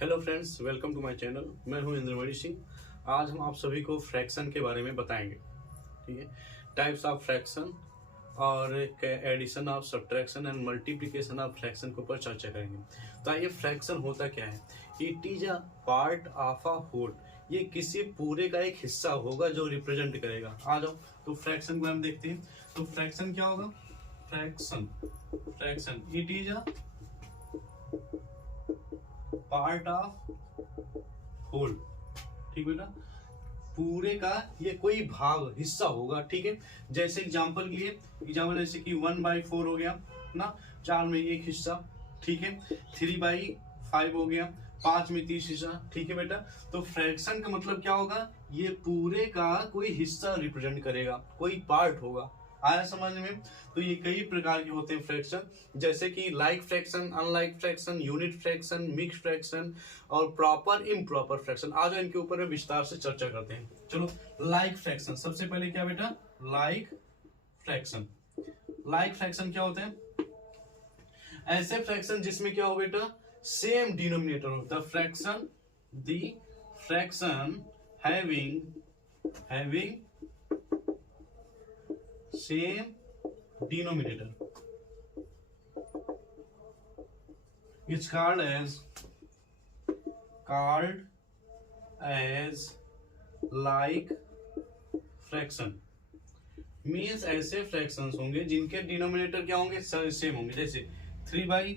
Hello friends, welcome to my channel. मैं हूं इंद्रमणि सिंह। आज हम आप सभी को फ्रैक्शन के बारे में बताएंगे। ठीक है, टाइप्स ऑफ फ्रैक्शन और addition of subtraction and multiplication of fraction के ऊपर चर्चा करेंगे। तो आइए, फ्रैक्शन होता क्या है। It is a part of a whole. ये किसी पूरे का एक हिस्सा होगा जो रिप्रेजेंट करेगा। आ जाओ, तो फ्रैक्शन को हम देखते हैं। तो फ्रैक्शन क्या होगा? Fraction fraction it is a part of whole. ठीक बेटा, पूरे का ये कोई भाग हिस्सा होगा। ठीक है, जैसे एग्जांपल के लिए जैसे कि 1/4 हो गया ना, 4 में एक हिस्सा। ठीक है, 3/5 हो गया, 5 में 30 हिस्सा। ठीक है बेटा, तो फ्रैक्शन का मतलब क्या होगा? ये पूरे का कोई हिस्सा रिप्रेजेंट करेगा, कोई पार्ट होगा। आया समझ में? तो ये कई प्रकार के होते हैं फ्रैक्शन, जैसे कि like fraction, unlike fraction, unit fraction, mix fraction और प्रॉपर इम्प्रॉपर फ्रैक्शन। आज इनके ऊपर में विस्तार से चर्चा करते हैं। चलो, लाइक फ्रैक्शन सबसे पहले क्या बेटा? Like fraction. लाइक फ्रैक्शन क्या होते हैं? ऐसे फ्रैक्शन जिसमें क्या हो बेटा? सेम डिनोमिनेटर हो। The fraction having same denominator is called as like fraction। Means ऐसे फ्रैक्शंस होंगे जिनके डिनोमिनेटर क्या होंगे? सेम होंगे। जैसे 3/5,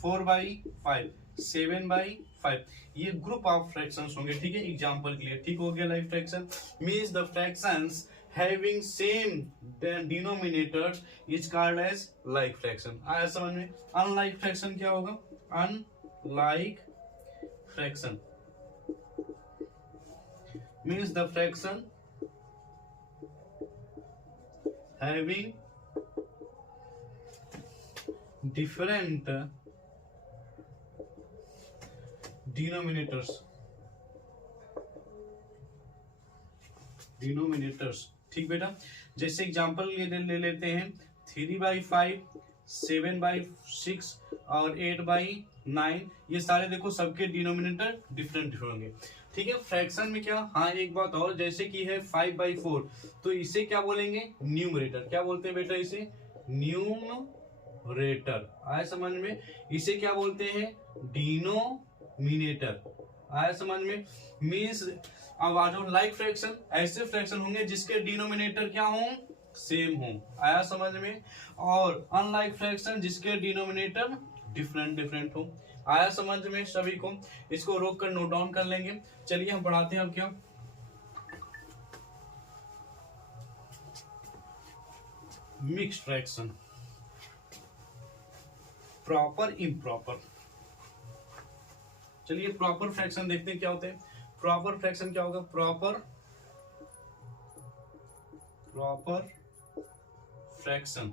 4/5, 7/5, ये ग्रुप ऑफ फ्रैक्शंस होंगे। ठीक है, एग्जांपल के लिए। ठीक हो गया। Like fraction means the fractions having same denominator is called as like fraction। आया समझ में? अनलाइक फ्रैक्शन क्या होगा? Unlike fraction means the fraction having different denominators। ठीक बेटा, जैसे एग्जांपल ये ले लेते हैं 3/5, 7/6 और 8/9। ये सारे देखो, सबके डिनोमिनेटर डिफरेंट होंगे। ठीक है, फ्रैक्शन में क्या? हाँ, एक बात और, जैसे कि है 5/4, तो इसे क्या बोलेंगे? न्यूमरेटर। क्या बोलते हैं बेटा? इसे न्यूमरेटर। आया समझ में? इसे क्या बोलते हैं? डिनोमिनेटर। आया समझ में? मीन्स अब आ जाओ, लाइक फ्रैक्शन ऐसे फ्रैक्शन होंगे जिसके डिनोमिनेटर क्या हो? सेम हो। आया समझ में? और अनलाइक फ्रैक्शन जिसके डिनोमिनेटर डिफरेंट हो। आया समझ में सभी को? इसको रोक कर नोट डाउन कर लेंगे। चलिए हम पढ़ाते हैं अब क्या। Mixed fraction, proper improper. चलिए प्रॉपर फ्रैक्शन देखते हैं क्या होते हैं। प्रॉपर फ्रैक्शन क्या होगा? प्रॉपर फ्रैक्शन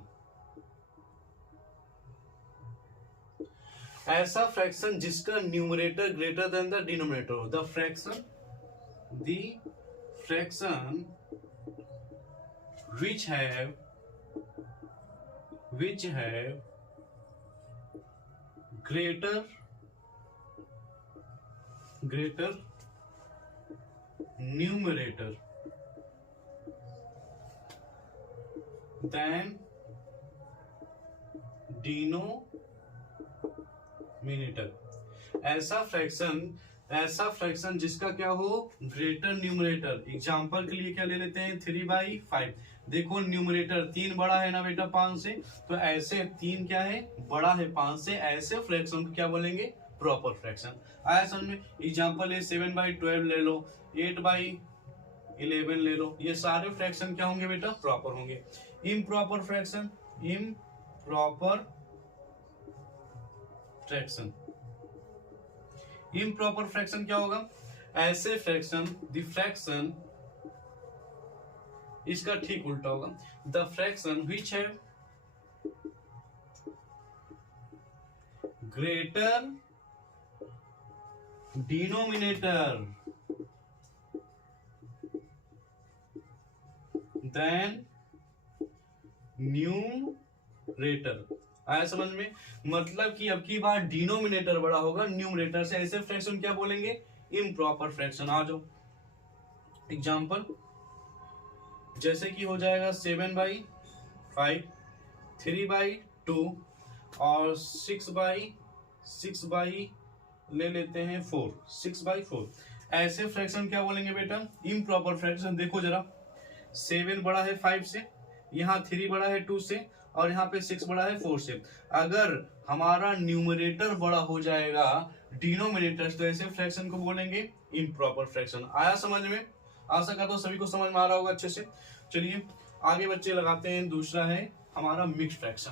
ऐसा फ्रैक्शन जिसका numerator greater than the denominator हो। The fraction which have greater numerator than denominator। ऐसा फ्रैक्शन जिसका क्या हो? Greater numerator. एग्जांपल के लिए क्या ले लेते हैं? 3/5। देखो, न्यूमरेटर 3 बड़ा है ना बेटा 5 से, तो ऐसे 3 क्या है? बड़ा है 5 से। ऐसे फ्रैक्शन को क्या बोलेंगे? Proper fraction. आया समझ में? एग्जांपल है 7/12 ले लो, 8/11 ले लो। ये सारे फ्रैक्शन क्या होंगे बेटा? प्रॉपर होंगे। इम्प्रॉपर फ्रैक्शन इम्प्रॉपर फ्रैक्शन क्या होगा? ऐसे फ्रैक्शन, द फ्रैक्शन, इसका ठीक उल्टा होगा। द फ्रैक्शन विच है ग्रेटर डिनोमिनेटर देन न्यूमरेटर। आया समझ में? मतलब कि अब की बार डिनोमिनेटर बड़ा होगा न्यूमरेटर से, ऐसे फ्रैक्शन क्या बोलेंगे? Improper fraction. आ जाओ एग्जाम्पल, जैसे कि हो जाएगा 7/5, 3/2 और 6/6 ले लेते हैं 4, 6/4। ऐसे फ्रैक्शन क्या बोलेंगे बेटा? Improper fraction. देखो जरा, 7 बड़ा है 5 से, यहाँ 3 बड़ा है 2 से, और यहाँ पे 6 बड़ा है 4 से। अगर हमारा न्यूमरेटर बड़ा हो जाएगा डिनोमिनेटर, तो ऐसे फ्रैक्शन को बोलेंगे इम्प्रॉपर फ्रैक्शन। आया समझ में? आशा करता हूँ सभी को समझ में आ रहा होगा अच्छे से। चलिए आगे बच्चे लगाते हैं। दूसरा है हमारा मिक्स्ड फ्रैक्शन।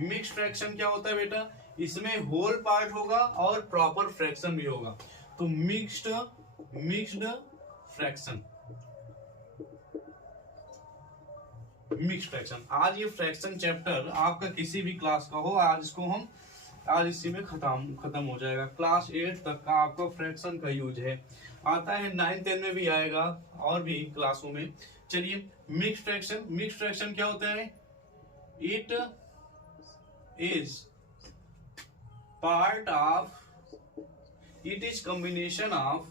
मिक्स्ड फ्रैक्शन क्या होता है बेटा? इसमें होल पार्ट होगा और प्रॉपर फ्रैक्शन भी होगा। तो मिक्स्ड फ्रैक्शन, मिक्स्ड फ्रैक्शन। आज ये फ्रैक्शन चैप्टर आपका किसी भी क्लास का हो, आज इसी में खत्म हो जाएगा। क्लास 8 तक का आपका फ्रैक्शन का यूज है, आता है 9, 10 में भी आएगा और भी क्लासों में। चलिए मिक्स्ड फ्रैक्शन क्या होता है? It is part of, it is combination of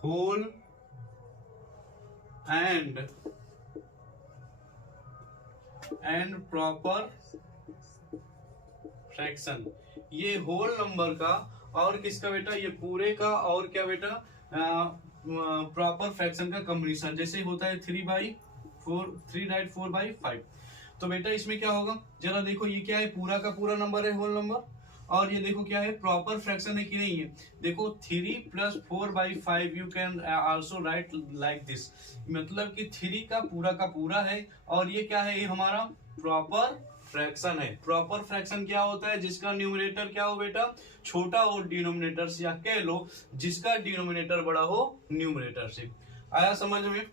whole and proper fraction. ये होल नंबर का और किसका बेटा? ये पूरे का और क्या बेटा? प्रॉपर फ्रैक्शन का कॉम्बिनेशन। जैसे होता है 3/4/5। तो बेटा इसमें क्या होगा? जरा देखो, ये क्या है? पूरा का पूरा नंबर है, होल नंबर। और ये देखो क्या है? प्रॉपर फ्रैक्शन है कि नहीं है? देखो 3 + 4/5 you can also right like this. मतलब कि 3 का पूरा है, और ये क्या है? ये हमारा प्रॉपर फ्रैक्शन है। प्रॉपर फ्रैक्शन क्या होता है? जिसका न्यूमरेटर क्या हो बेटा? छोटा हो डिनोमिनेटर से, या कह लो जिसका डिनोमिनेटर बड़ा हो न्यूमरेटर से। आया समझ में?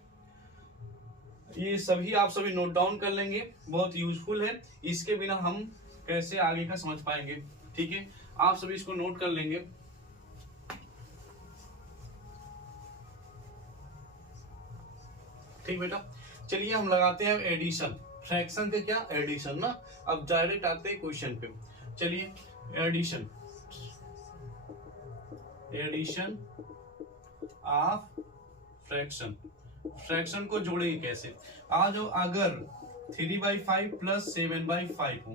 ये सभी आप सभी नोट डाउन कर लेंगे, बहुत यूजफुल है। इसके बिना हम कैसे आगे का समझ पाएंगे? ठीक है, आप सभी इसको नोट कर लेंगे। ठीक बेटा, चलिए हम लगाते हैं एडिशन। फ्रैक्शन का क्या? एडिशन ना। अब डायरेक्ट आते हैं क्वेश्चन पे। चलिए एडिशन ऑफ फ्रैक्शन को जोड़ेंगे कैसे? आज अगर 3/5 + 7/5 हो,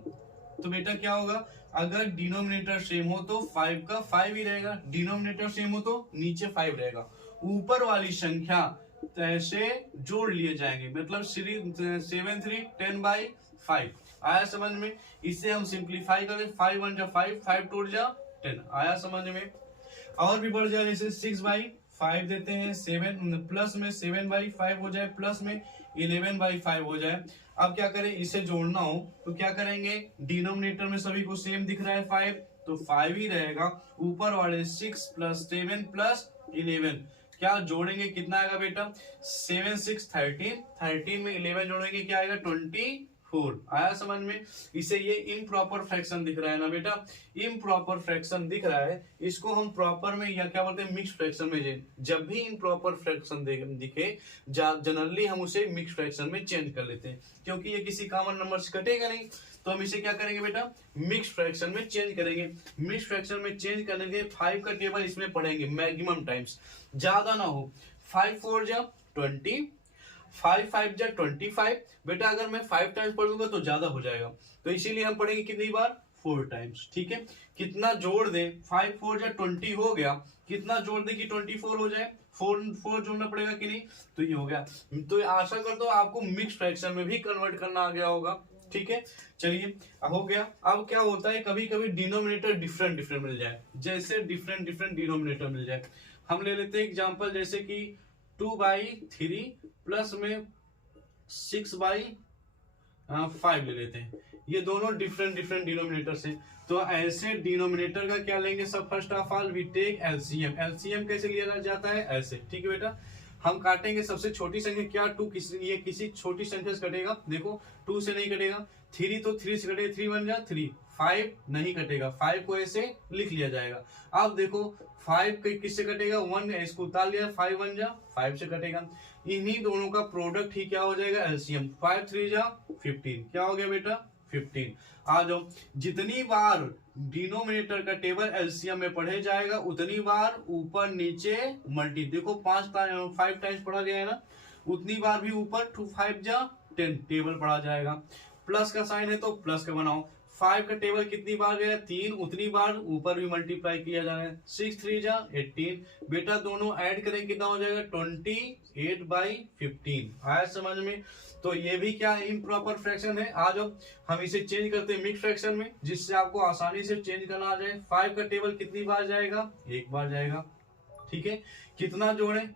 तो बेटा क्या होगा? अगर डिनोमिनेटर सेम हो तो 5 का 5 ही रहेगा, डिनोमिनेटर सेम हो तो नीचे 5 रहेगा। ऊपर वाली संख्या ऐसे जोड़ लिए जाएंगे, मतलब 7 3 10/5। आया समझ में? इससे हम सिंप्लीफाई करें, 5 1 जा 5, 5 2 जा 10। आया समझ में? और भी बढ़ जाए, जैसे 6/5 देते हैं, 7 प्लस में 7/5 हो जाए, प्लस में 11/5 हो जाए। अब क्या करें? इसे जोड़ना हो तो क्या करेंगे? डिनोमिनेटर में सभी को सेम दिख रहा है 5, तो 5 ही रहेगा। ऊपर वाले 6 + 7 + 11 क्या जोड़ेंगे? कितना आएगा बेटा? 7 6 13, 13 में 11 जोड़ेंगे, क्या आएगा? 24। आया समझ में? इसे ये इम्प्रॉपर फ्रैक्शन दिख रहा है ना बेटा? इम्प्रॉपर फ्रैक्शन दिख रहा है, इसको हम प्रॉपर में या क्या बोलते हैं? मिक्स फ्रैक्शन में। जब भी इम्प्रॉपर फ्रैक्शन दिखे, जनरली हम उसे मिक्स फ्रैक्शन में चेंज कर लेते हैं, क्योंकि ये किसी कॉमन नंबर से कटेगा नहीं। तो हम इसे क्या करेंगे बेटा? मिक्स फ्रैक्शन में चेंज करेंगे। मिक्स फ्रैक्शन में चेंज करने के 5 का टेबल इसमें पढ़ेंगे मैक्सिमम टाइम्स, ज्यादा ना हो। 5 4 जा 20, 5 5 जा 25। बेटा अगर मैं 5 टाइम्स पढ़ूंगा तो ज्यादा हो जाएगा, तो इसीलिए हम पढ़ेंगे कितनी बार? 4 टाइम्स। ठीक है, कितना जोड़ दें? 5 4 जा 20 हो गया, कितना जोड़ दें कि 24 हो जाए? 4 जोड़ना पड़ेगा कि नहीं? तो ये हो गया। तो आशा करता हूँ आपको मिक्स फ्रैक्शन में भी कन्वर्ट करना आ गया होगा। ठीक है, चलिए हो गया। अब क्या होता है? कभी कभी डिनोमिनेटर डिफरेंट मिल जाए, जैसे डिफरेंट डिनोमिनेटर मिल जाए। हम ले लेते हैं एग्जांपल, जैसे कि 2/3 प्लस में 6/5 ले लेते हैं। ये दोनों डिफरेंट डिनोमिनेटर से। तो ऐसे डिनोमिनेटर का क्या लेंगे? सब first of all we take LCM. LCM कैसे लिया जाता है? ऐसे। ठीक है बेटा, हम काटेंगे सबसे छोटी संख्या क्या? 2। ये किसी छोटी संख्या से कटेगा। देखो 2 से नहीं कटेगा, 3 तो 3 से कटेगा, 3 1 जा 3, 5 नहीं कटेगा, 5 को ऐसे लिख लिया जाएगा। अब देखो 5 किससे कटेगा, 1 इसको उतार लिया, 5 1 जा 5 से कटेगा। इन्हीं दोनों का प्रोडक्ट ही क्या हो जाएगा, एलसीएम। 5 3 जा 15, क्या हो गया बेटा 15। आ जाओ, जितनी बार डिनोमिनेटर का टेबल एलसीएम में पढ़े जाएगा उतनी बार ऊपर नीचे मल्टी, देखो 5 टाइम्स पढ़ा गया है ना, उतनी बार भी ऊपर 2 5 जा 10 टेबल पढ़ा जाएगा। प्लस का साइन है तो प्लस का बनाओ, 5 का टेबल कितनी बार गया 3, उतनी बार ऊपर भी मल्टीप्लाई किया जा रहा है। 6 3 जा 18, बेटा दोनों ऐड करेंगे कितना हो जाएगा 28/15। आया समझ में। तो ये भी क्या इम्प्रॉपर फ्रैक्शन है। आ जाओ हम इसे चेंज करते हैं मिक्स फ्रैक्शन में, जिससे आपको आसानी से चेंज करना आ जाए। 5 का टेबल कितनी बार जाएगा, एक बार जाएगा, ठीक है। कितना जोड़े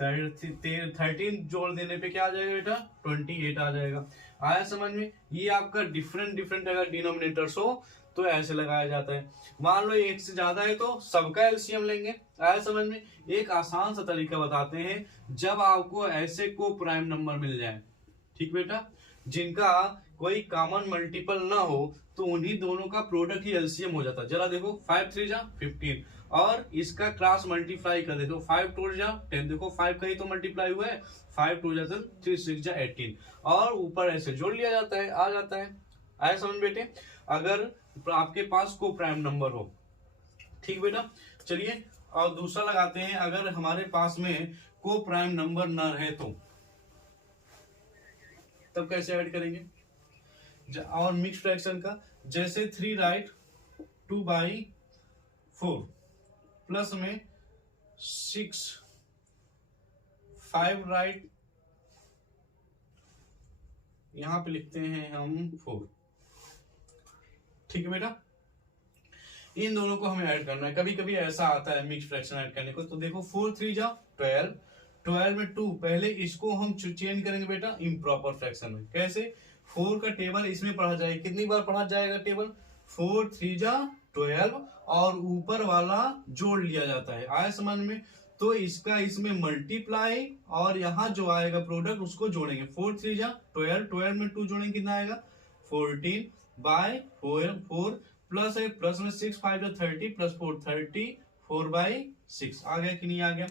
13 जोड़ देने पे क्या आ जाएगा बेटा 28 आ जाएगा। आया समझ में। ये आपका डिफरेंट अगर डिनोमिनेटर्स हो तो ऐसे लगाया जाता है। मान लो एक से ज्यादा है तो सबका एलसीएम लेंगे। आया समझ में। एक आसान सा तरीका बताते हैं, जब आपको ऐसे को प्राइम नंबर मिल जाए, ठीक बेटा, जिनका कोई कॉमन मल्टीपल ना हो, तो उन्हीं दोनों का प्रोडक्ट ही एलसीएम हो जाता है। जरा देखो 5 3 जा 15 और इसका क्रॉस मल्टीप्लाई कर देखो 5 2 जा 10, देखो 5 का ही तो मल्टीप्लाई हुआ है, 5 2 जा 3 6 जा 18 और ऊपर ऐसे जोड़ लिया जाता है, आ जाता है। आया समझ बेटे। अगर आपके पास को प्राइम नंबर हो, ठीक बेटा। चलिए और दूसरा लगाते हैं, अगर हमारे पास में को प्राइम नंबर न रहे तो तब कैसे ऐड करेंगे। और मिक्स फ्रैक्शन का जैसे 3 राइट 2/4 प्लस में 6 5 राइट, यहां पे लिखते हैं हम 4, ठीक है बेटा। इन दोनों को हमें ऐड करना है। कभी कभी ऐसा आता है मिक्स फ्रैक्शन ऐड करने को, तो देखो 4 3 जा 12, 12 में 2, पहले इसको हम चेंज करेंगे बेटा इम्प्रॉपर फ्रैक्शन में। कैसे, 4 का टेबल इसमें पढ़ा जाएगा, कितनी बार पढ़ा जाएगा टेबल 4 3 जा 12 और ऊपर वाला जोड़ लिया जाता है। आया समझ में। तो इसका इसमें मल्टीप्लाई और यहाँ जो आएगा प्रोडक्ट उसको जोड़ेंगे। 4 3 जा 12, 12 में 2 जोड़ेंगे कितना आएगा 14/4 प्लस है, प्लस में 6 5 30 प्लस 4 34/6 आ गया कि नहीं आ गया।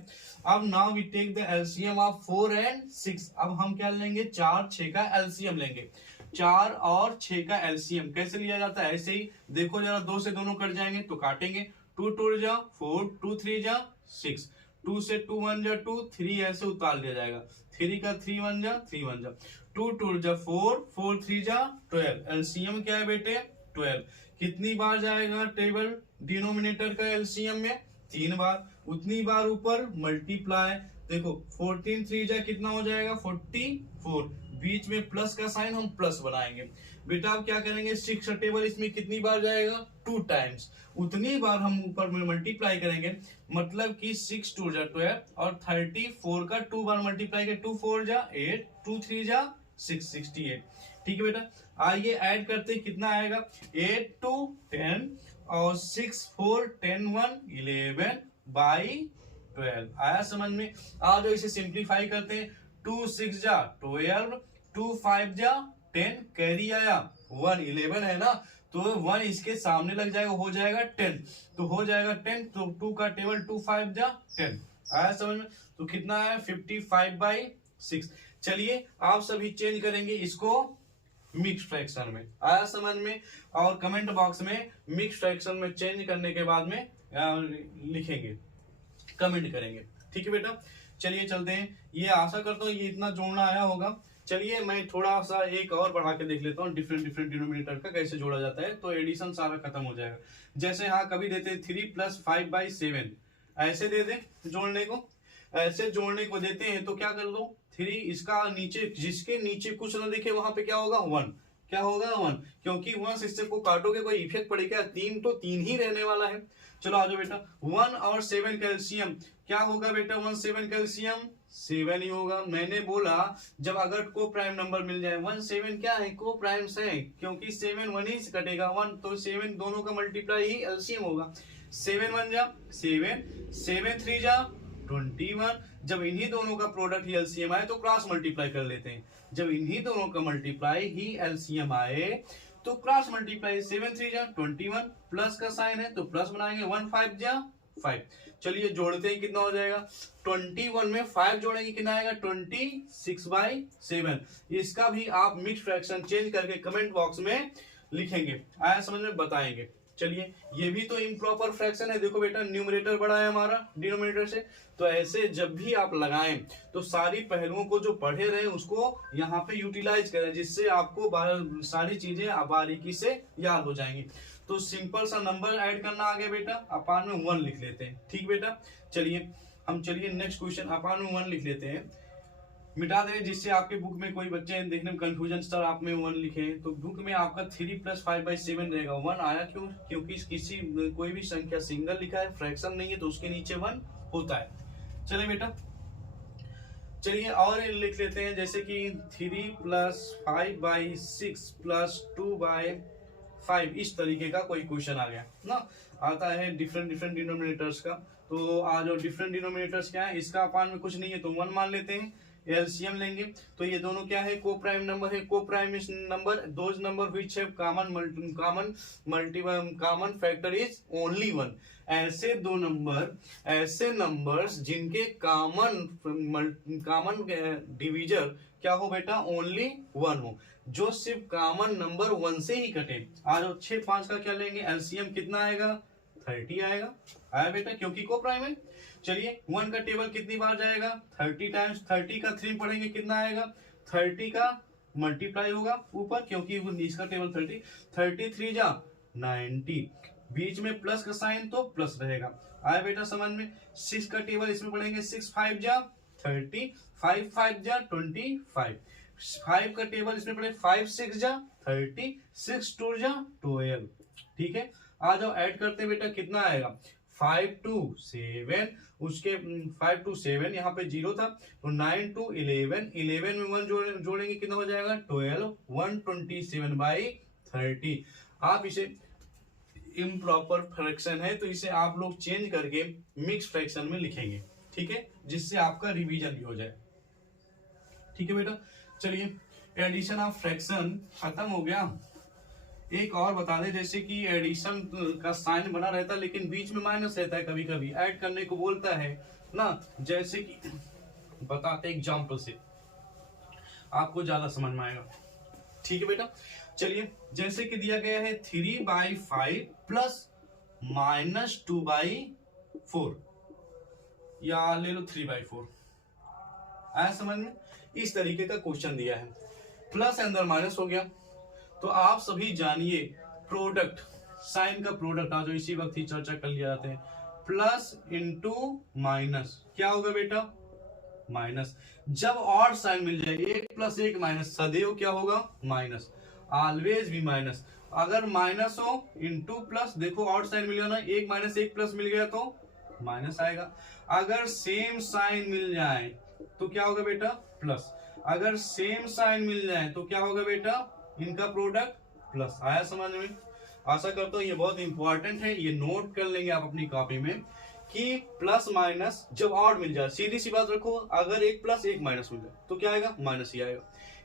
अब now we take the LCM of 4 and 6। अब हम क्या लेंगे 4 6 का एलसीएम लेंगे। 4 और 6 का एलसीएम कैसे लिया जाता है, ऐसे ही देखो जरा, 2 से दोनों कट जाएंगे तो काटेंगे, 2 2 जा 4, 2 3 जा 6, 2 से 2 1 जा 2, 3 ऐसे उतार लिया जाएगा, 3 का 3 1 जा 3 1 जा, 2 2 जा 4, 4 3 जा 12। एलसीएम क्या है बेटे 12। कितनी बार जाएगा टेबल डिनोमिनेटर का एलसीएम में 3 बार, उतनी बार ऊपर मल्टीप्लाई। देखो 14 3 जा कितना हो जाएगा 44, बीच में प्लस का साइन हम प्लस बनाएंगे। बेटा अब क्या करेंगे 6 का टेबल इसमें कितनी बार जाएगा 2 टाइम्स, उतनी बार हम ऊपर में मल्टीप्लाई करेंगे। मतलब कि 6 2 जा 12 और 34 का 2 बार मल्टीप्लाई कर, 2 4 जा 8, 2 3 जा 6 68। ठीक है बेटा। आइए ऐड करते कितना आएगा 8 2 10 और 6 4 10 1 11/12। आया समझ में। आज इसे सिंप्लीफाई करते हैं। 2 6 जा 12, 2 5 जा 10, कैरी आया 1 11 है ना, तो 1 इसके सामने लग जाएगा, हो जाएगा 10, तो हो जाएगा 10, तो 2 का टेबल 2 5 जा 10। आया समझ में। तो कितना है 55/6। चलिए आप सभी चेंज करेंगे इसको मिक्स फ्रैक्शन में। आया समझ में। और कमेंट बॉक्स में मिक्स फ्रैक्शन में चेंज करने के बाद में लिखेंगे, कमेंट करेंगे। ठीक है बेटा। चलिए चलते हैं। ये आशा करता हूँ ये इतना जोड़ना आया होगा। चलिए मैं थोड़ा सा एक और बढ़ा के देख लेता हूँ डिफरेंट डिनोमिनेटर का कैसे जोड़ा जाता है, तो एडिशन सारा खत्म हो जाएगा। जैसे हाँ कभी देते 3 + 5/7 ऐसे दे दे जोड़ने को, ऐसे जोड़ने को देते हैं तो क्या कर लो 3 इसका नीचे, जिसके नीचे कुछ ना दिखे वहां पे क्या होगा 1, क्या होगा 1, क्योंकि 1 सिस्टम को काटोगे कोई इफेक्ट पड़ेगा, 3 तो 3 ही रहने वाला है। चलो आ जाओ बेटा। 1 और 7 कैल्शियम क्या होगा बेटा 1 7 कैल्शियम 7 ही होगा। मैंने बोला जब अगर को प्राइम नंबर मिल जाए 1 7 क्या है को प्राइम्स है, क्योंकि 7 1 ही से कटेगा 1, तो 7 दोनों का मल्टीप्लाई ही एलसीएम होगा। 7 1 जा 7, 7 3 जा 21। जब इन्हीं दोनों का प्रोडक्ट ही एलसीएम आए तो क्रॉस मल्टीप्लाई कर लेते हैं। जब इन्हीं दोनों का मल्टीप्लाई ही एलसीएम आए तो क्रॉस मल्टीप्लाई 7 3 जा 21, प्लस का साइन है तो प्लस बनाएंगे, 1 5 जा 5। चलिए जोड़ते हैं, कितना हो जाएगा 21 में 5 जोड़ेंगे कितना आएगा 26/7। इसका भी आप मिक्स फ्रैक्शन चेंज करके कमेंट बॉक्स में लिखेंगे, आया समझ में, बताएंगे। चलिए ये भी तो इम्प्रॉपर फ्रैक्शन है, देखो बेटा न्यूमरेटर बड़ा है हमारा डिनोमिनेटर से, तो ऐसे जब भी आप लगाएं तो सारी पहलुओं को जो पढ़े रहे उसको यहाँ पे यूटिलाइज करें, जिससे आपको सारी चीजें बारीकी से याद हो जाएंगी। तो सिंपल सा नंबर ऐड करना आ गया बेटा, अपान में 1 लिख लेते हैं, ठीक बेटा। चलिए नेक्स्ट क्वेश्चन अपान में 1 लिख लेते हैं, मिटा दें जिससे आपके बुक में कोई बच्चे देखने में कंफ्यूजन, सर आप में 1 लिखे हैं, तो बुक में आपका 3 + 5/7 रहेगा। 1 आया क्यों? क्योंकि किसी कोई भी संख्या सिंगल लिखा है, फ्रैक्शन नहीं है, तो उसके नीचे 1 होता है। चलिए बेटा, चलिए और लिख लेते हैं, जैसे कि 3 + 5/6 + 2/5, इस तरीके का कोई क्वेश्चन आ गया ना, आता है डिफरेंट डिनोमिनेटर्स का। तो आज डिफरेंट डिनोमिनेटर्स क्या है, इसका अपान में कुछ नहीं है तो 1 मान लेते हैं, एलसीएम लेंगे तो ये दोनों क्या है, को प्राइम नंबर है। को prime number those number which have common factor is only 1। ऐसे दो नंबर, ऐसे नंबर्स जिनके कॉमन डिवीजर क्या हो बेटा, ओनली 1 हो, जो सिर्फ कॉमन नंबर 1 से ही कटे। आज 6 5 का क्या लेंगे, एलसीएम कितना आएगा 30 आएगा, आया बेटा, क्योंकि को प्राइम है। चलिए 1 का टेबल कितनी बार जाएगा, 30 टाइम्स, 30 का 3 पढ़ेंगे कितना आएगा, 30 का मल्टीप्लाई होगा ऊपर, क्योंकि इसका टेबल 33 जा 90, बीच में प्लस का साइन तो प्लस रहेगा, आया बेटा समझ में। 6 का टेबल इसमें पढ़ेंगे, 6 5 जा 30, 5 5 जा 25, 5 का टेबल इसमें पढ़े 5 6 जा 30, 6 2 जा 12, ठीक है। आ जाओ ऐड करते हैं बेटा, कितना आएगा 5 2 7, उसके 5 2 7 यहाँ पे 0 था तो 9 2 11, 11 में 1 जोड़ेंगे कितना हो जाएगा 12, 127/30। आप इसे इम्प्रॉपर फ्रैक्शन है तो इसे आप लोग चेंज करके मिक्स फ्रैक्शन में लिखेंगे, ठीक है, जिससे आपका रिवीजन भी हो जाए, ठीक है बेटा। चलिए एडिशन ऑफ फ्रैक्शन खत्म हो गया। एक और बता दे, जैसे कि एडिशन का साइन बना रहता है लेकिन बीच में माइनस रहता है, कभी कभी ऐड करने को बोलता है ना, जैसे कि बताते एग्जांपल से आपको ज्यादा समझ में आएगा, ठीक है बेटा। चलिए जैसे कि दिया गया है 3/5 प्लस -2/4, या ले लो 3/4, आया समझ में, इस तरीके का क्वेश्चन दिया है, प्लस अंदर माइनस हो गया। तो आप सभी जानिए प्रोडक्ट, साइन का प्रोडक्ट आज इसी वक्त ही चर्चा कर लिया जाते हैं, प्लस इंटू माइनस क्या होगा बेटा, माइनस। जब ऑड साइन मिल जाए 1 + 1 माइनस, सदैव क्या होगा माइनस, ऑलवेज भी माइनस। अगर माइनस हो इंटू प्लस, देखो ऑड साइन मिल गया ना, 1 - 1 प्लस मिल गया तो माइनस आएगा। अगर सेम साइन मिल जाए तो क्या होगा बेटा प्लस, अगर सेम साइन मिल जाए तो क्या होगा बेटा, इनका प्रोडक्ट प्लस, आया समझ में। आशा करता हूं ये बहुत इंपॉर्टेंट है, ये नोट कर लेंगे आप अपनी कॉपी में कि प्लस माइनस जब ऑड मिल जाए, सीधी सी बात रखो, अगर 1 + 1 माइनस मिल जाए तो क्या आएगा, माइनस ही आएगा।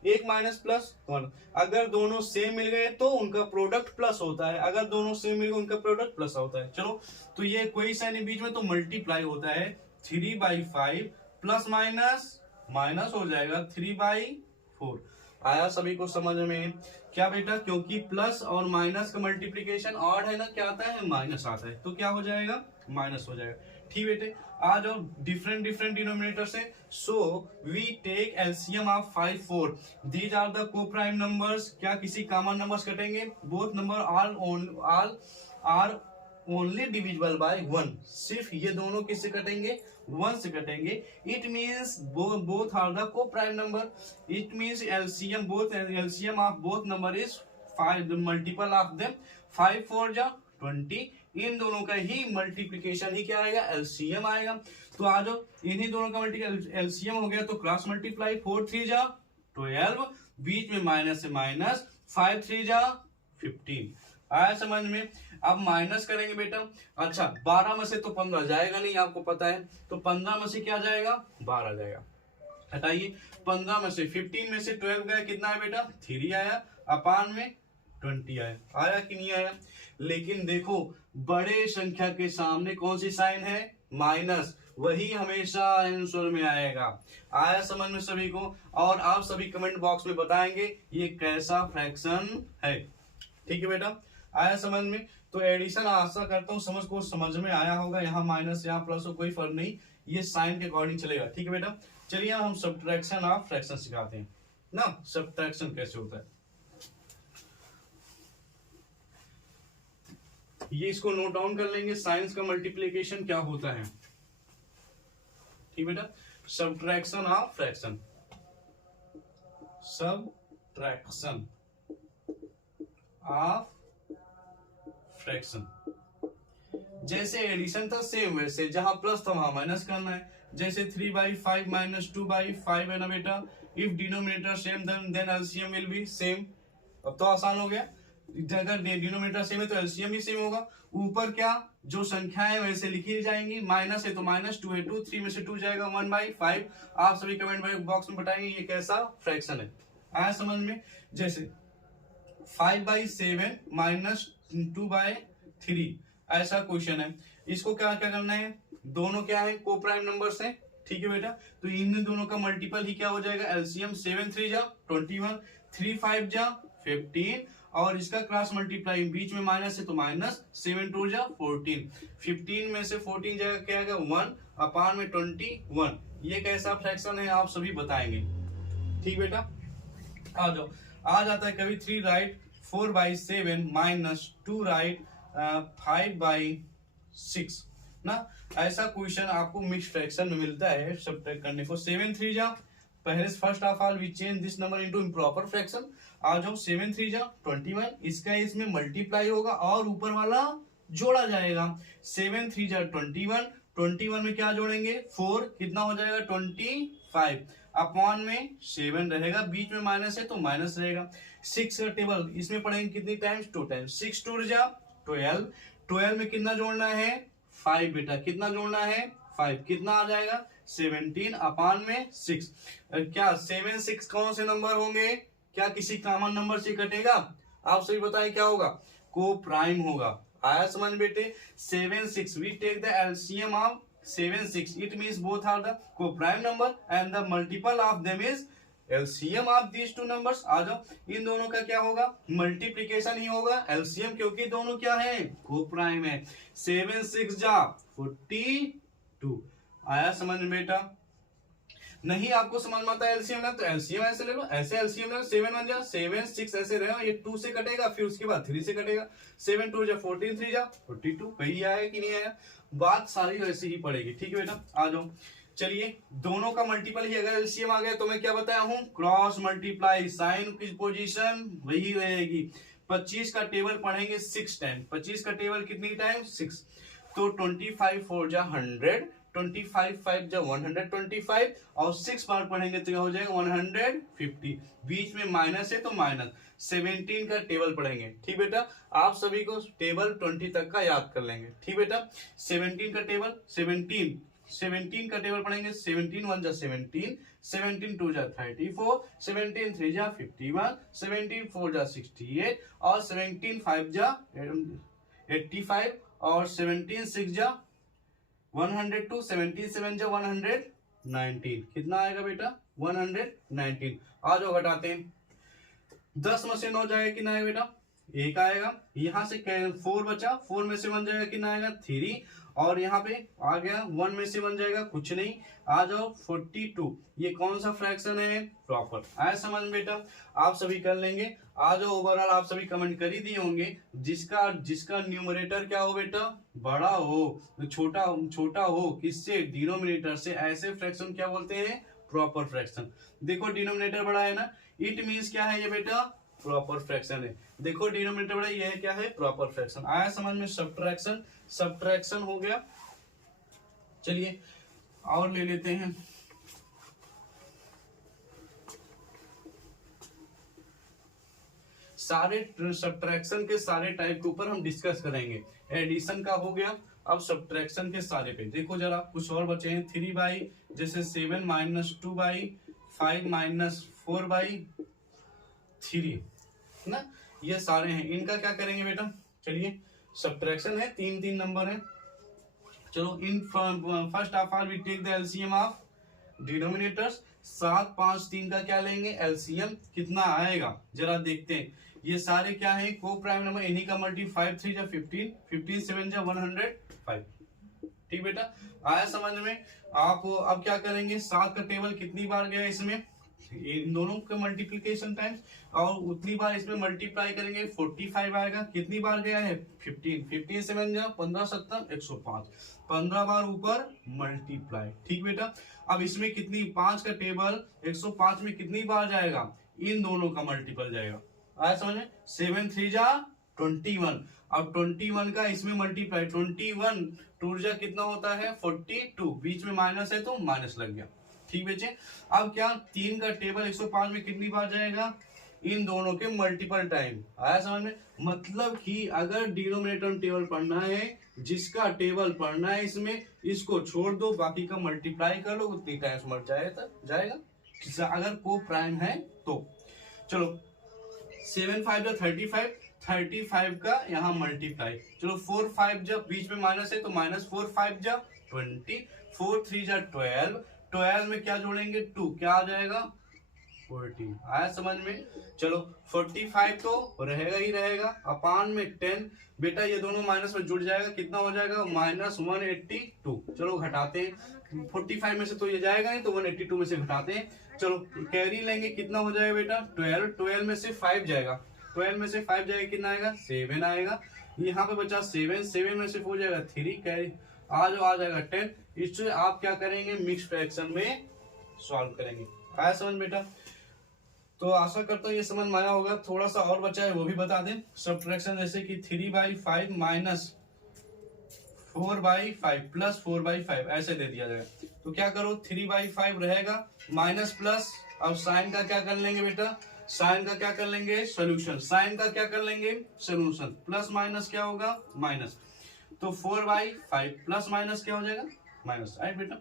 1 माइनस प्लस 1, अगर दोनों सेम मिल गए तो उनका प्रोडक्ट प्लस होता है, अगर दोनों सेम मिल गए उनका प्रोडक्ट प्लस होता है। चलो तो ये कोई साइन बीच में तो मल्टीप्लाई होता है, 3/5 प्लस माइनस माइनस हो जाएगा 3/4, आया सभी को समझ में क्या बेटा, क्योंकि प्लस और माइनस का मल्टीप्लीकेशन ऑड है ना, क्या आता है माइनस आता है, तो क्या हो जाएगा माइनस हो जाएगा, ठीक बेटे। आ जाओ डिफरेंट डिनोमिनेटर से, so we take LCM of 5 4, these are the coprime numbers, क्या किसी कॉमन नंबर्स कटेंगे, both number all are only divisible by 1, सिर्फ ये दोनों किससे कटेंगे 1 से कटेंगे। It means both are the coprime number, it means LCM of both number is 5, multiple of them 5 4 जा 20, इन दोनों का ही मल्टीप्लीकेशन ही क्या आएगा एलसीएम आएगा। तो आ जाओ इन्हीं दोनों का एलसीएम हो गया तो क्रॉस मल्टीप्लाई, 4 3 जा 12, बीच में माइनस से माइनस, 5 3 जा 15, आया समझ में। अब माइनस करेंगे बेटा, अच्छा 12 में से तो 15 जाएगा नहीं, आपको पता है, तो 15 में से क्या जाएगा 12 जाएगा, हटाइए 15 में से 15 में से 12 गया, कितना है बेटा 3 आया, अपान में 20 आया। आया कि नहीं आया? लेकिन देखो बड़े संख्या के सामने कौन सी साइन है? माइनस, वही हमेशा आंसर में आएगा। आया समझ में सभी को? और आप सभी कमेंट बॉक्स में बताएंगे ये कैसा फ्रैक्शन है। ठीक है बेटा, आया समझ में? तो एडिशन आशा करता हूँ समझ में आया होगा। यहाँ माइनस यहाँ प्लस हो कोई फर्क नहीं, ये साइन के अकॉर्डिंग चलेगा। ठीक है बेटा, चलिए हम सब्ट्रैक्शन ऑफ फ्रैक्शन सिखाते हैं ना, सब्ट्रैक्शन कैसे होता है ये इसको नोट डाउन कर लेंगे। साइंस का मल्टीप्लिकेशन क्या होता है? ठीक बेटा, subtraction of fraction, subtraction of fraction. जैसे एडिशन था सेम वैसे, जहां प्लस था वहां माइनस करना है। जैसे 3/5 माइनस 2/5 है ना बेटा। If denominator same then LCM will be same. अब तो आसान हो गया, अगर डिनोमिनेटर सेम है तो एलसीएम भी सेम होगा। ऊपर क्या जो संख्याएं वैसे लिखी जाएंगी, माइनस है तो माइनस, 2 है 2, 3 में से 2 जाएगा 1/5। आप सभी कमेंट बॉक्स में बताएंगे ये कैसा फ्रैक्शन है। आया समझ में? जैसे 5/7 माइनस 2/3 ऐसा क्वेश्चन है। इसको क्या क्या करना है? दोनों क्या है? को प्राइम नंबर्स हैं। ठीक है बेटा, तो इन दोनों का मल्टीपल ही क्या हो जाएगा? एलसीएम। 7 3 जा 21, 3 5 जा 15, और इसका क्रॉस मल्टीप्लाई, बीच में माइनस है तो माइनस, 7 2 जा 14, 15 में से 14 जाएगा क्या आएगा? 1 अपान में 21। ये कैसा फ्रैक्शन है आप सभी बताएंगे। ठीक बेटा, आ जाओ। आ जाता है कभी 3 राइट 4/7 माइनस 2 राइट 5/6 ना। ऐसा क्वेश्चन आपको मिक्स फ्रैक्शन में मिलता है सब्ट्रैक्ट करने को। 7 3 जा, पहले first of all we change this number into improper fraction. आ जाओ, 7 3 जा 21, इसका इसमें मल्टीप्लाई होगा और ऊपर वाला जोड़ा जाएगा। 7 3 जा 21, 21 में क्या जोड़ेंगे? 4, कितना हो जाएगा? 25 अपॉन में 7 रहेगा, बीच में माइनस है तो माइनस रहेगा। 6 का टेबल इसमें पढ़ेंगे कितनी टाइम्स? 2 टाइम्स। 6 2 जा 12, 12 में कितना जोड़ना है? 5 बेटा, कितना जोड़ना है? 5, कितना आ जाएगा? 17 अपान में 6। क्या 7 6 कौन से नंबर होंगे? क्या किसी कॉमन नंबर से कटेगा? आप सभी बताएं क्या होगा? को प्राइम होगा। आया समझ बेटे? 7 6 we take the LCM of 7 6, it means both are the co-prime number and the multiple of them is LCM of these two numbers। आ जाओ, इन दोनों का क्या होगा? मल्टीप्लीकेशन ही होगा। LCM क्योंकि दोनों क्या है? को-प्राइम है। 7 6 जा 42। आया समझ में बेटा? नहीं आपको समझ में आता है एलसीएम ना, तो एलसीएम ऐसे ले लो, ऐसे एलसीएम ले लो। 7 1 जा 7 6 ऐसे रहेगा, ये 2 से कटेगा, फिर उसके बाद 3 से कटेगा। 7 2 जा 14, 3 जा 42। कहीं आया कि नहीं आया? बात सारी वैसे ही पड़ेगी। ठीक है बेटा, आ जाओ। चलिए, दोनों का मल्टीपल ही अगर एलसीएम आ गया तो मैं क्या बताया हूं? क्रॉस मल्टीप्लाई, साइन की पोजीशन वही रहेगी। 25 का टेबल पढ़ेंगे 6 टाइम। 25 का टेबल कितनी टाइम? 6। तो 25 4 जा 100, 25 5 जा 125, और 6 बार पढ़ेंगे तो क्या हो जाएगा? 150। बीच में माइनस है तो माइनस। 17 का टेबल पढ़ेंगे। ठीक बेटा, आप सभी को टेबल 20 तक का याद कर लेंगे। ठीक बेटा, 17 का टेबल 17 का टेबल पढ़ेंगे। 17 1 जा 17, 17 2 जा 34, 17 3 जा 51, 17 4 जा 68, और 17 5 जा 85, और 17 6 जा 102, 17 7 जा 119। कितना आएगा बेटा? 119। आ जाओ घटाते हैं। 10 में से 9 जाएगा कितना आएगा बेटा? 1 आएगा। यहाँ से 4 बचा, 4 में से 1 जाएगा कितना आएगा? 3, और यहाँ पे आ गया 1 में से 1 जाएगा कुछ नहीं। आ जाओ 42। ये कौन सा फ्रैक्शन है? प्रॉपर। आया समझ बेटा? आप सभी कर लेंगे। आ जाओ, ओवरऑल आप सभी कमेंट कर ही दिए होंगे। जिसका न्यूमरेटर क्या हो बेटा? बड़ा हो, छोटा हो किससे? डिनोमिनेटर से। ऐसे फ्रैक्शन क्या बोलते हैं? Proper fraction. देखो डिनोमिनेटर बड़ा है ना, इट मीन्स क्या है ये बेटा? प्रॉपर फ्रैक्शन है। देखो डिनोमिनेटर बड़ा, ये है क्या है? Proper fraction. आया समझ में? सब्ट्रैक्शन हो गया। चलिए और ले लेते हैं। सारे सब्ट्रैक्शन के सारे टाइप के ऊपर हम डिस्कस करेंगे। एडिशन का हो गया, अब सब्ट्रैक्शन के सारे पे देखो जरा, कुछ और बचे हैं। 3 जैसे 7 माइनस 2/5 माइनस 4/3 ना, ये सारे हैं, इनका क्या करेंगे बेटा, चलिए सब्ट्रैक्शन है, 3 नंबर है। चलो इन first of all we take the LCM of denominators. 7 5 3 का क्या लेंगे एलसीएम, कितना आएगा जरा देखते हैं। ये सारे क्या है को प्राइम नंबर, इन्हीं का मल्टी 5 3 जा 15, 15 7 जा 105। ठीक बेटा, आया समझ में। आप अब क्या करेंगे, 7 का टेबल कितनी बार गया इसमें, इन दोनों के मल्टीप्लीकेशन टाइम्स, और उतनी बार इसमें मल्टीप्लाई करेंगे 45 आएगा। कितनी बार गया है 15, 15 7 जा 15 7 105, 15 बार ऊपर मल्टीप्लाई। ठीक बेटा, अब इसमें कितनी, 5 का टेबल 105 में कितनी बार जाएगा, इन दोनों का मल्टीपल जाएगा। आया समझ में, 7 3 जा 21, अब 21 का इसमें मल्टीप्लाई, 21 2 जा कितना होता है 42, बीच में माइनस है तो माइनस लग गया। ठीक बच्चे, अब क्या 3 का टेबल 105 में कितनी बार जाएगा, इन दोनों के मल्टीपल टाइम। आया समझ में, मतलब कि अगर डिनोमिनेटर टेबल पढ़ना है, जिसका टेबल पढ़ना है इसमें, इसको छोड़ दो, बाकी का मल्टीप्लाई कर लो, उतनी टाइम्स मर जाएगा अगर को प्राइम है तो। चलो 7 5 जा 35, 35 का यहाँ मल्टीप्लाई। चलो 4 5 जब बीच में माइनस है तो माइनस 4 5 जा 20, 4 3 जा 12, 12 में क्या जोड़ेंगे 2, क्या आ जाएगा 40। आया समझ में। चलो 45 तो रहेगा ही रहेगा, अपान में 10, बेटा ये दोनों माइनस में जुड़ जाएगा, कितना हो जाएगा माइनस 182। चलो घटाते हैं, 45 में से तो ये जाएगा नहीं, तो 182 में से घटाते हैं। चलो कैरी लेंगे, कितना हो जाएगा बेटा 12, 12 में से 5 जाएगा, 12 में से 5 जाएगा, कितना आएगा 7 आएगा। यहाँ पे बचा 7, 7 में से हो जाएगा 3, कैरी आ जाएगा 10। इससे आप क्या करेंगे, मिक्स फ्रैक्शन में सॉल्व करेंगे। आया समझ बेटा, तो आशा करता हूँ ये समझ में आया होगा। थोड़ा सा और बचा है वो भी बता दें। सब्ट्रैक्शन जैसे कि 3/5 माइनस 4/5 प्लस 4/5 ऐसे दे दिया जाएगा, तो क्या करो 3/5 रहेगा माइनस प्लस, अब साइन का क्या कर लेंगे बेटा, साइन का क्या कर लेंगे सोल्यूशन, साइन का क्या कर लेंगे सोल्यूशन, प्लस माइनस क्या होगा माइनस, तो 4/5 प्लस माइनस क्या हो जाएगा माइनस। राइट बेटा,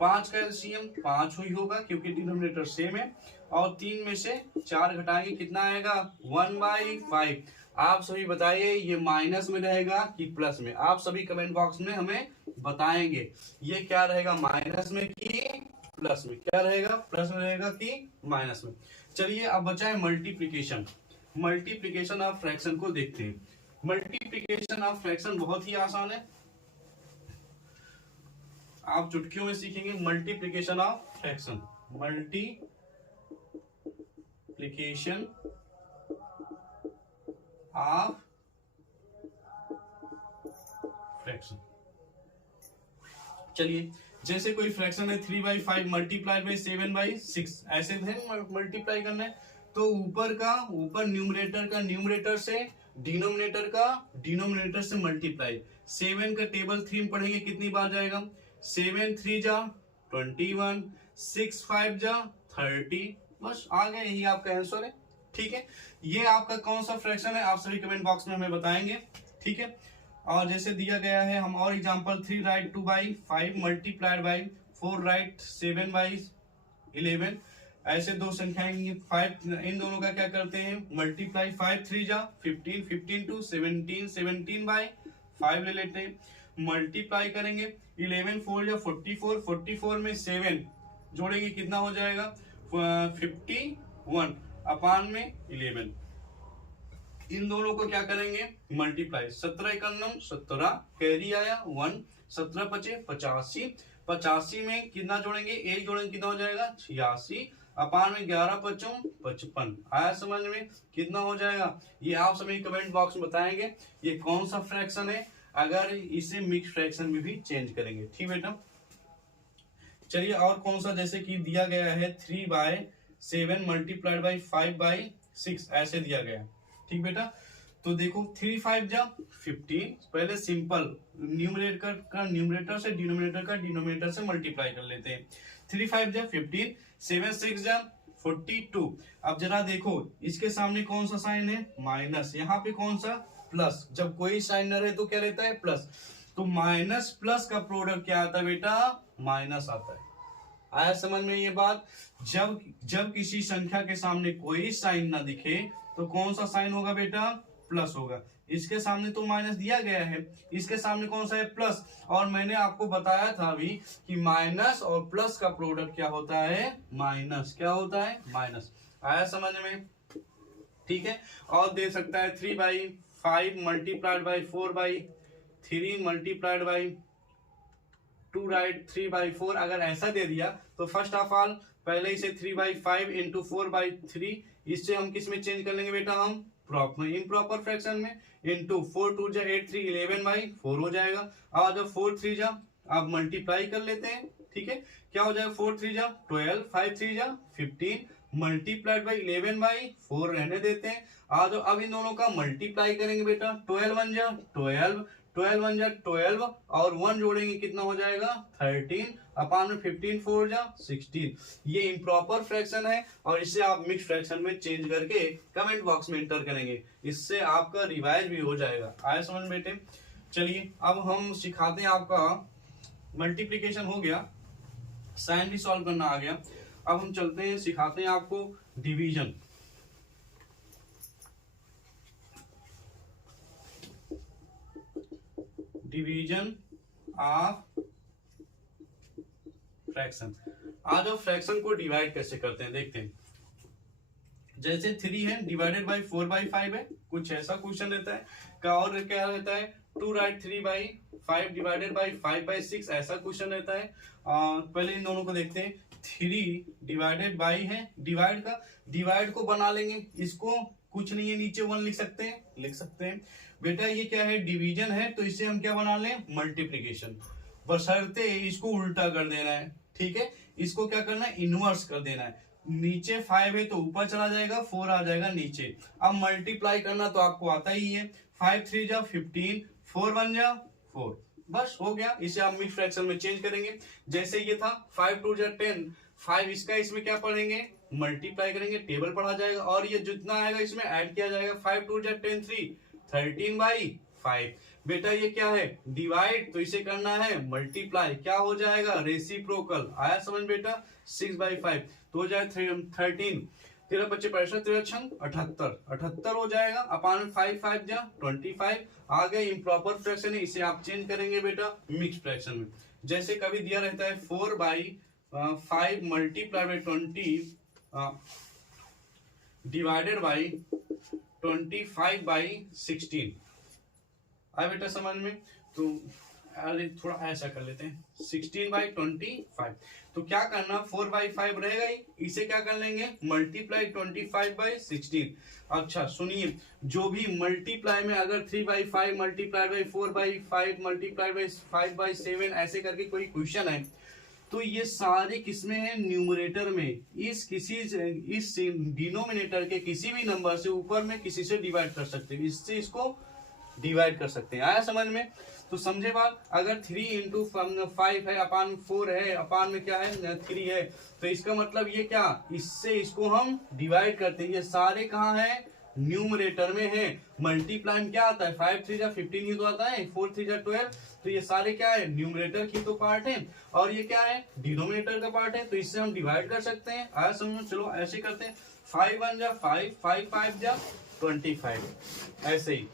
5 का एलसीएम 5 ही होगा क्योंकि डिनोमिनेटर सेम है, और 3 में से 4 घटाएंगे, कितना आएगा 1/5। आप सभी बताइए ये माइनस में रहेगा कि प्लस में, आप सभी कमेंट बॉक्स में हमें बताएंगे ये क्या रहेगा, माइनस में कि प्लस में, क्या रहेगा प्लस में रहेगा कि माइनस में। चलिए अब बचा है मल्टीप्लीकेशन। मल्टीप्लीकेशन ऑफ फ्रैक्शन को देखते हैं। मल्टीप्लीकेशन ऑफ फ्रैक्शन बहुत ही आसान है, आप चुटकियों में सीखेंगे। Multiplication of fraction, multiplication of fraction. चलिए जैसे कोई फ्रैक्शन है 3/5 मल्टीप्लाइड बाई 7/6, ऐसे मल्टीप्लाई करना है, तो ऊपर न्यूमरेटर का न्यूमरेटर से, डिनोमिनेटर से मल्टीप्लाई। 7 का टेबल 3 में पढ़ेंगे, कितनी बार जाएगा 7 3 जा 21, 6 5 जा 30, बस आ गया, यही आपका आंसर है। ठीक है, ये आपका कौन सा फ्रैक्शन है आप सभी कमेंट बॉक्स में हमें बताएंगे। ठीक है, और जैसे दिया गया है हम और example 3 right 2/5 multiplied by 4 right 7/11, ऐसे दो संख्याएं 5, इन दोनों का क्या करते हैं मल्टीप्लाई। 5 3 जा 15, 15 2 17, 17/5 ले लेते हैं, मल्टीप्लाई करेंगे 11 4 जा 44, 44 में 7 जोड़ेंगे, कितना हो जाएगा 51 अपान में 11। इन दोनों को क्या करेंगे मल्टीप्लाई, 17 एकम 17, कैरी आया 1, 17 पचे 85, 85 में कितना जोड़ेंगे 1 जोड़ेंगे, कितना हो जाएगा 86 अपान में 11 पचों 55। आया समझ में, कितना हो जाएगा, ये आप सभी कमेंट बॉक्स में बताएंगे ये कौन सा फ्रैक्शन है, अगर इसे मिक्स फ्रैक्शन में भी चेंज करेंगे। ठीक बेटा, चलिए और कौन सा, जैसे कि दिया गया है 3/7 मल्टीप्लाइड बाई 5/6 ऐसे दिया गया है। ठीक बेटा, तो देखो 3 5 जा 15, पहले सिंपल न्यूमरेटर का न्यूमरेटर से, डिनोमिनेटर का डिनोमिनेटर से मल्टीप्लाई कर लेते हैं। 3 5 जा 15, 7 6 जा 42। अब जरा देखो इसके सामने कौन सा साइन है माइनस, यहाँ पे कौन सा प्लस, जब कोई साइन न रहे तो क्या रहता है प्लस, तो माइनस प्लस का प्रोडक्ट क्या आता है बेटा माइनस आता है। आया समझ में ये बात? जब जब किसी संख्या के सामने कोई साइन ना दिखे तो कौन सा साइन होगा बेटा? प्लस होगा। इसके सामने तो माइनस दिया गया है, इसके सामने कौन सा है? प्लस। और मैंने आपको बताया था अभी कि माइनस और प्लस का प्रोडक्ट क्या होता है? माइनस। क्या होता है? माइनस। आया समझ में? ठीक है। और दे सकता है 3/5 multiplied by 4/3 multiplied by 2 right 3/4। अगर ऐसा दे दिया तो फर्स्ट ऑफ ऑल पहले इसे 3/5 इंटू 4/3 इससे हम किस में चेंज कर लेंगे बेटा? हम इम्प्रॉपर फ्रैक्शन में। इंटू 4 2 जा 8 3 11/4 हो जाएगा। और जब 4 3 जा आप मल्टीप्लाई कर लेते हैं। ठीक है, क्या हो जाएगा? 4 3 जा 12 5 3 जा 15 मल्टीप्लाइड बाई 11/4 रहने देते हैं। आज अब इन दोनों का मल्टीप्लाई करेंगे बेटा। 12 1 जा 12 12 1 जा 12 और 1 जोड़ेंगे कितना हो जाएगा? 13 अपान में 15 4 जा 16। ये इम्प्रॉपर फ्रैक्शन है और इसे आप मिक्स फ्रैक्शन में चेंज करके कमेंट बॉक्स में एंटर करेंगे, इससे आपका रिवाइज भी हो जाएगा। आया समझ बेटे? चलिए अब हम सिखाते हैं। आपका मल्टीप्लीकेशन हो गया, साइन भी सॉल्व करना आ गया। अब हम चलते हैं, सिखाते हैं आपको डिवीजन। Division of fraction. आज हम फ्रैक्शन को डिवाइड कैसे करते हैं देखते हैं। जैसे 3 है डिवाइडेड बाई 4/5 है, कुछ ऐसा क्वेश्चन रहता है का। और क्या रहता है? 2 राइट 3/5 डिवाइडेड बाई 5/6 ऐसा क्वेश्चन रहता है। पहले इन दोनों को देखते हैं। 3 डिवाइडेड बाई है, डिवाइड का डिवाइड को बना लेंगे, इसको कुछ नहीं है नीचे 1 लिख सकते हैं बेटा। ये क्या है? डिवीजन है, तो इसे हम क्या बना लें? मल्टीप्लीकेशन। बशर्ते इसको उल्टा कर देना है। ठीक है, इसको क्या करना है? इनवर्स कर देना है। नीचे 5 है तो ऊपर चला जाएगा, 4 आ जाएगा नीचे। अब मल्टीप्लाई करना तो आपको आता ही है। 5 3 जा 15 4 1 जा 4, बस हो गया। इसे आप मिक्स फ्रैक्शन में चेंज करेंगे। जैसे ये था 5 2 जा 10, 5 इसका इसमें क्या पढ़ेंगे? मल्टीप्लाई करेंगे, टेबल पढ़ा जाएगा और ये जितना आएगा इसमें ऐड किया जाएगा। 5 2 जा 10 3 13/5। बेटा ये क्या है? डिवाइड, तो इसे करना है मल्टीप्लाई। क्या हो जाएगा? रेसिप्रोकल। आया समझ बेटा? 6/5 तो हो जाए 13 13 25 65 13 छंग 78 हो जाएगा। अपान 5 5 जा 25 आ गए। इम्प्रॉपर फ्रैक्शन है, इसे आप चेंज करेंगे बेटा मिक्स फ्रैक्शन में। जैसे कभी दिया रहता है 4/5 मल्टीप्लाई बाई 20 डिवाइडेड बाई 25/16। आया बेटा समझ में? तो अरे थोड़ा ऐसा कर लेते हैं 16/25। तो क्या करना? 4/5 रहेगा ही, इसे क्या कर लेंगे? मल्टीप्लाई 25/16। अच्छा सुनिए, जो भी मल्टीप्लाई में अगर 3/5 मल्टीप्लाई बाई 4/5 मल्टीप्लाई बाई 5/7 ऐसे करके कोई क्वेश्चन है तो ये सारे किसमें है? न्यूमरेटर में। इस डिनोमिनेटर के किसी भी नंबर से ऊपर में किसी से डिवाइड कर सकते हैं, इससे इसको डिवाइड कर सकते हैं। आया समझ में? तो समझे बात? अगर 3 इंटू 5 है अपान 4 है अपान में क्या है? 3 है, तो इसका मतलब ये क्या? इससे इसको हम डिवाइड करते हैं। ये सारे कहाँ है? न्यूमरेटर में है। मल्टीप्लाई में क्या आता है? 5 3 जा 15 ही तो आता है, 4 3 जा 12। तो ये सारे क्या है? न्यूमरेटर की तो पार्ट है और ये क्या है? डिनोमिनेटर का पार्ट है, तो इससे हम डिवाइड कर सकते हैं। आया समझ? चलो ऐसे करते हैं। 5 1 जा 5 5 5 जा 25 ऐसे ही।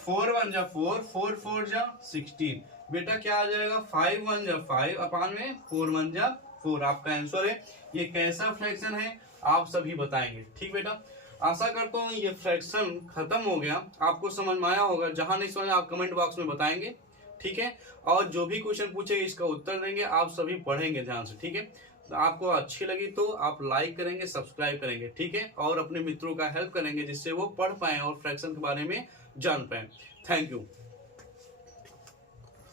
4 1 जा 4 4 4 जा 16। बेटा क्या आ जाएगा? 5 1 जा 5 अपान में 4 1 जा 4 आपका आंसर है। ये कैसा फ्रैक्शन है आप सभी बताएंगे। ठीक बेटा, आशा करता हूँ ये फ्रैक्शन खत्म हो गया, आपको समझ में आया होगा। जहां नहीं समझ आप कमेंट बॉक्स में बताएंगे। ठीक है, और जो भी क्वेश्चन पूछे इसका उत्तर देंगे, आप सभी पढ़ेंगे ध्यान से। ठीक है, तो आपको अच्छी लगी तो आप लाइक करेंगे, सब्सक्राइब करेंगे। ठीक है, और अपने मित्रों का हेल्प करेंगे जिससे वो पढ़ पाए और फ्रैक्शन के बारे में जान पाए। Thank you.